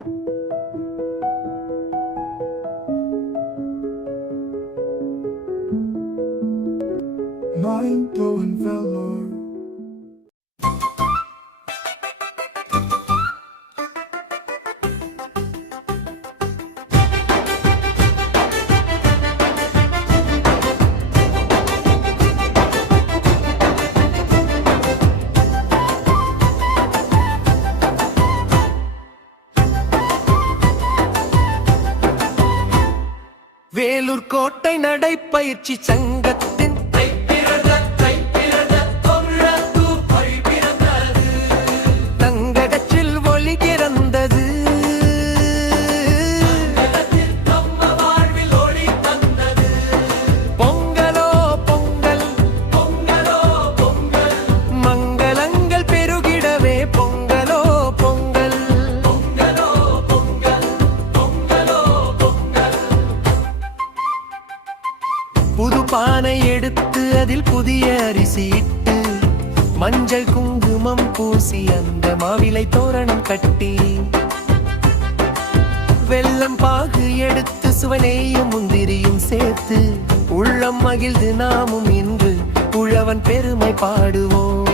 Mind blowing velour. Vellore கோட்டை நடைப்பயிற்சி சங்கத்தின் புது பானை எடுத்து அதில் புதிய அரிசி இட்டு மஞ்சள் குங்குமம் பூசி அந்த மாவிலை தோரணம் கட்டி. வெள்ளம் பாகு எடுத்து சுவனேயும் முந்திரியும் சேர்த்து உள்ளம் மகிழ்ந்து நாமும் இன்று உழவன் பெருமை பாடுவோம்.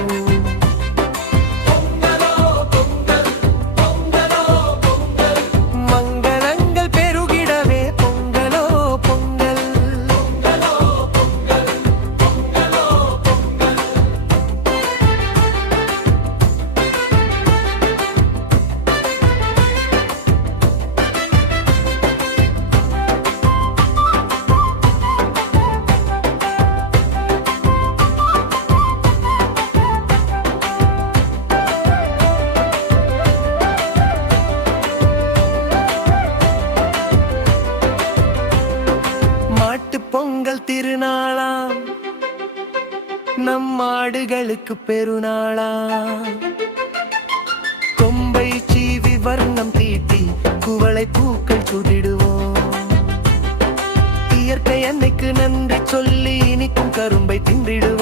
பெருநாளா? கொம்பை சீவி வர்ணம் தீட்டி குவளை பூக்கள் சுடிடுவோம் இயற்கை அன்னைக்கு நன்றி சொல்லி இனிக்கும் கரும்பை தின்றிடுவோம்.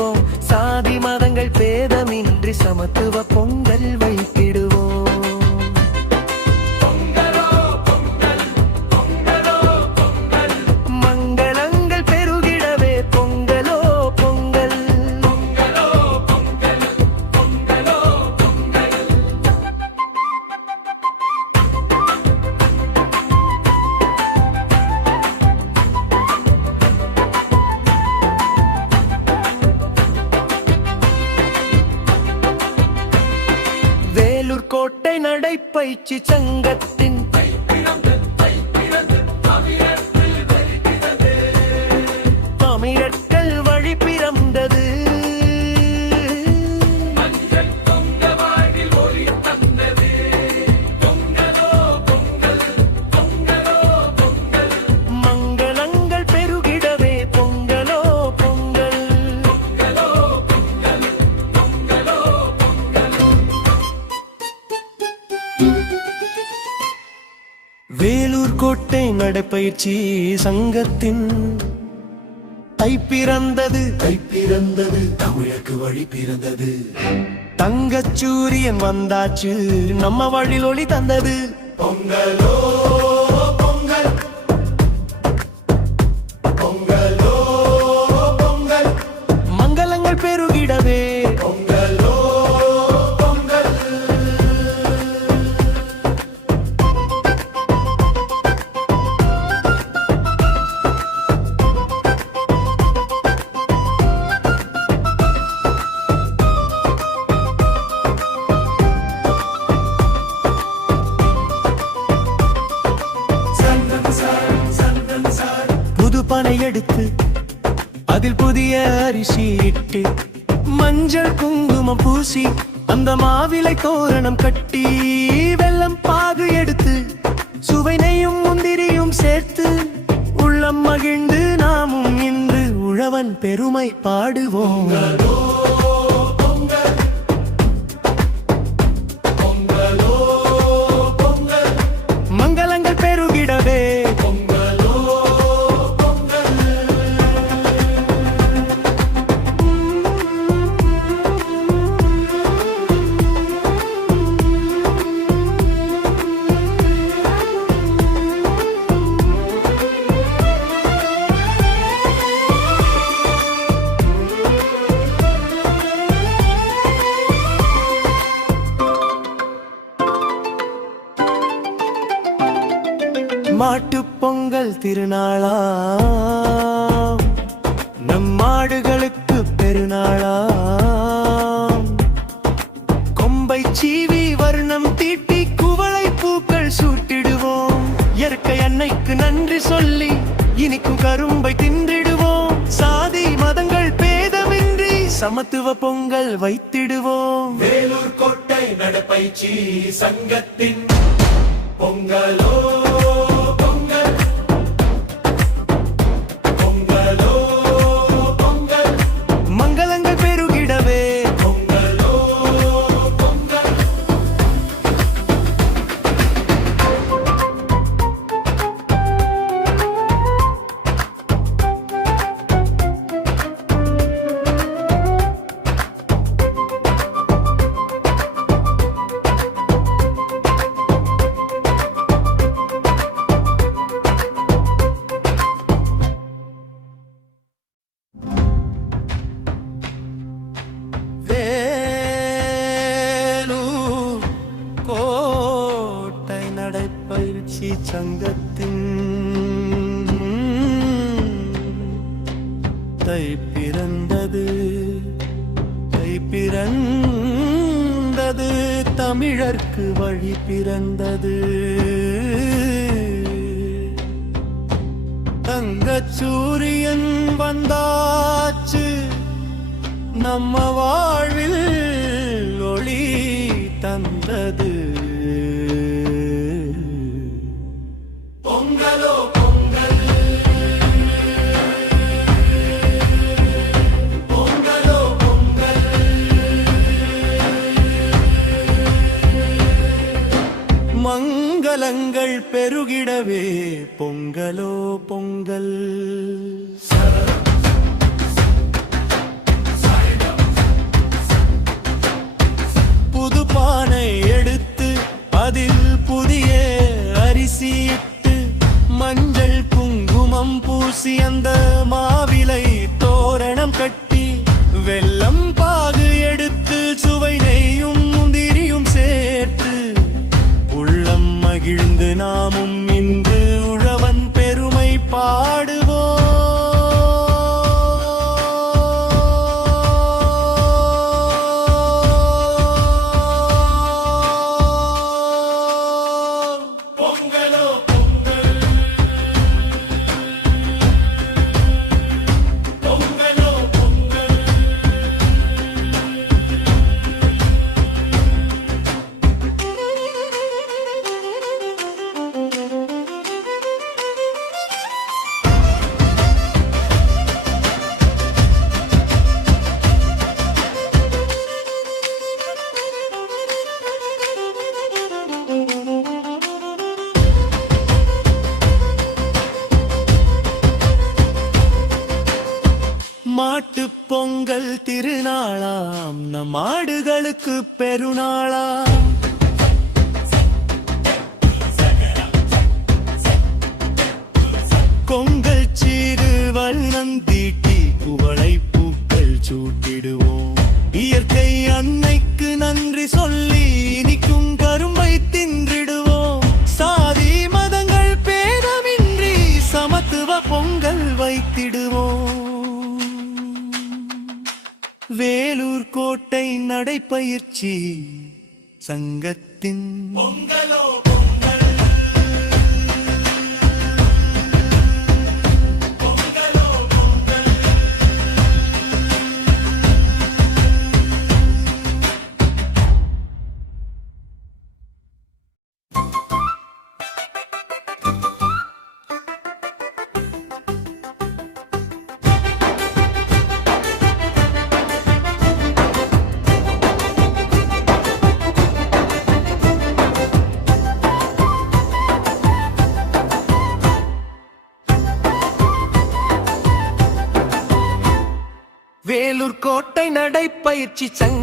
நடைப்பயிற்சி சங்கத்தின் நடைப்பயிற்சி சங்கத்தின் தை பிறந்தது. தை பிறந்தது தமிழருக்கு வழி பிறந்தது. தங்கச்சூரியன் வந்தாச்சு நம்ம வழியில் ஒளி தந்தது. பொங்கல் குங்குமம் பூசி அந்த மாவிலை தோரணம் கட்டி வெள்ளம் பாகு எடுத்து சுவைனையும் முந்திரியும் சேர்த்து உள்ளம் மகிழ்ந்து நாமும் இன்று உழவன் பெருமை பாடுவோம். திருநாளா நம் மாடுகளுக்கு பெருநாளாம். கொம்பை சீவி வர்ணம் தீட்டி குவளை பூக்கள் சூட்டிடுவோம். இயற்கை அன்னைக்கு நன்றி சொல்லி இனிக்கும் கரும்பை தின்றிடுவோம். சாதி மதங்கள் பேதமின்றி சமத்துவ பொங்கல் வைத்திடுவோம். வேலூர் கோட்டை நடப்பயிற்சி சங்கத்தின் பொங்கலோ. தமிழர்க்கு வழி பிறந்தது. தங்கச் சூரியன் வந்தாச்சு. நம்ம வாழ்வில் ஒளி தந்த மங்களங்கள் பெருகிடவே. பொங்கலோ பொங்கல். புது பானை எடுத்து அதில் புதிய அரிசியிட்டு மஞ்சள் குங்குமம் பூசி அந்த மாவிலை தோரணம் கட்டி வெள்ளம் மகிழ்ந்து நாமும் இன்று உழவன் பெருமை பாடு. மாடுகளுக்கு பெருநாளா? கொங்கல் சீரு வண்ணம் தீட்டு சங்கத்தின் பொங்கலோ நடைப்பயிற்சி சங்கத்தின்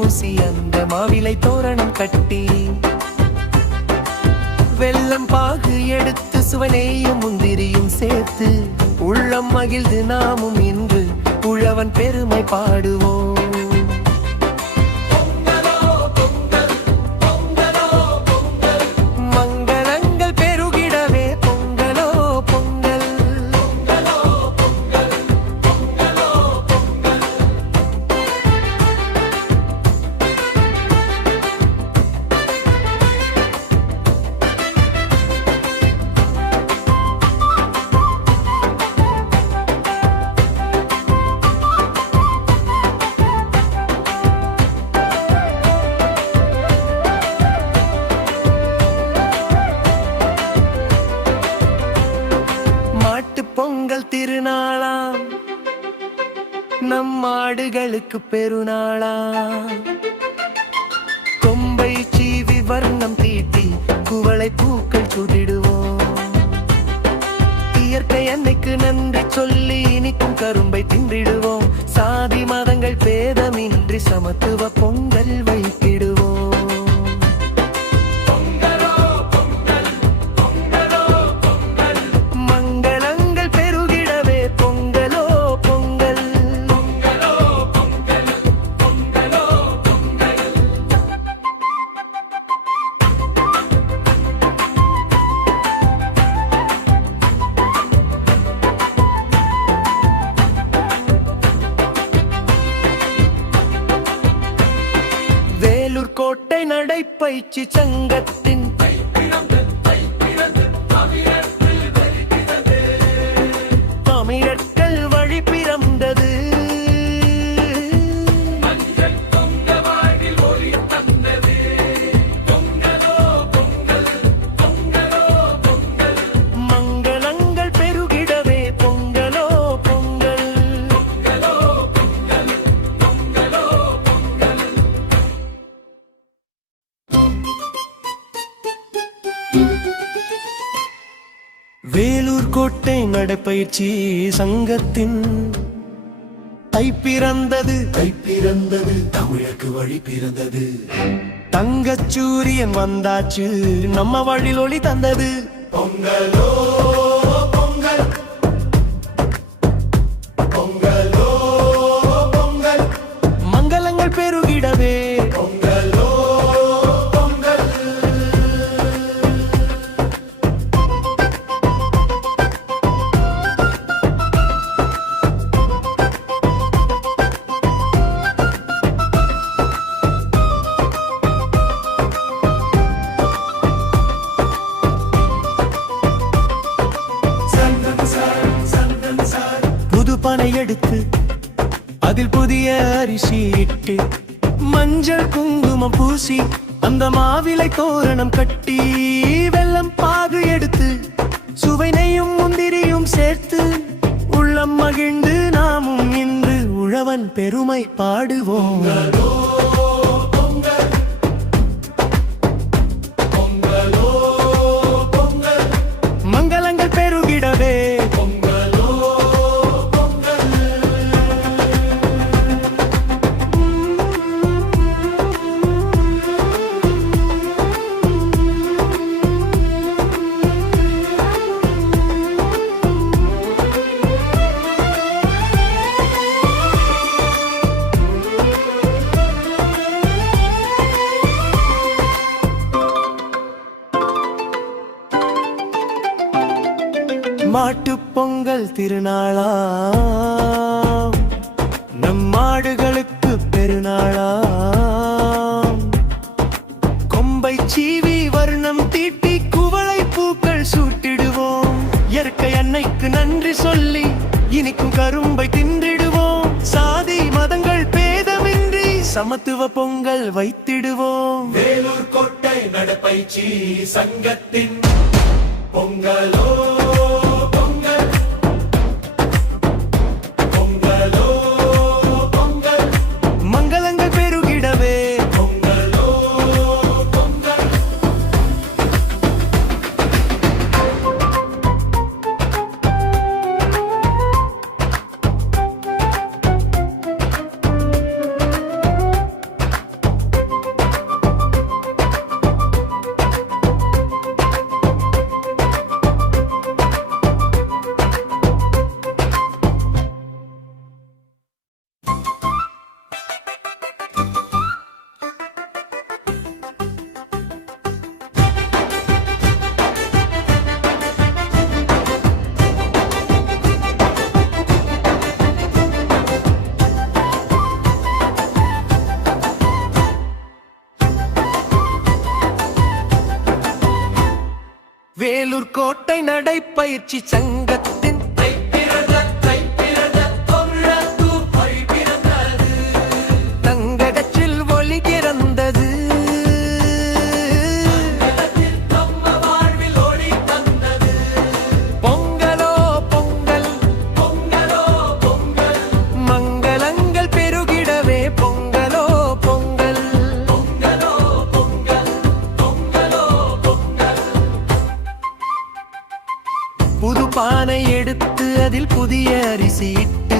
பூசி அந்த மாவிலை தோரணம் கட்டி. வெள்ளம் பாகு எடுத்து சுவனேயும் முந்திரியும் சேர்த்து உள்ளம் மகிழ்ந்து நாமும் இன்று உழவன் பெருமை பாடுவோம். பெருநாளா? கொம்பை சீவி வர்ணம் தீட்டி குவளை பூக்கள் சுதிடுவோம் இயற்கை அன்னைக்கு நன்றி சொல்லி இனிக்கும் கரும்பை தின்றிடுவோம். கோட்டை நடைப்பயிற்சி சங்கத்தின் கோட்டை நடைப்பயிற்சி சங்கத்தின் தை பிறந்தது. கை பிறந்தது தமிழருக்கு வழி பிறந்தது. தங்கச்சூரியன் வந்தாச்சு நம்ம வழியில் ஒளி தந்தது. பொங்கல் பாடுவோம். திருநாளாம் நம் மாடுகளுக்கு பெருநாளாம். கொம்பை சீவி வர்ணம் தீட்டி குவளை பூக்கள் சூட்டிடுவோம். இயற்கை அன்னைக்கு நன்றி சொல்லி இனிக்கும் கரும்பை தின்றிடுவோம். சாதி மதங்கள் பேதமின்றி சமத்துவ பொங்கல் வைத்திடுவோம். வேலூர் கோட்டை நடப்பயிற்சி சங்கத்தின் பொங்கலோ. வேலூர் கோட்டை நடைப்பயிற்சி சங்கத்தின் புது பானை எடுத்து அதில் புதிய அரிசி இட்டு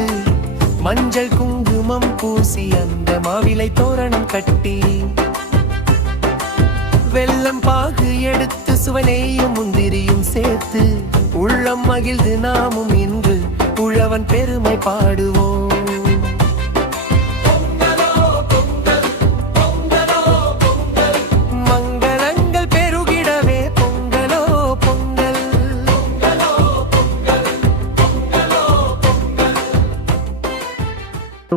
மஞ்சள் குங்குமம் பூசி அந்த மாவிலை தோரணம் கட்டி வெள்ளம் பாகு எடுத்து சுவனையும் முந்திரியும் சேர்த்து உள்ளம் மகிழ்ந்து நாமும் இன்று உழவன் பெருமை பாடுவோம்.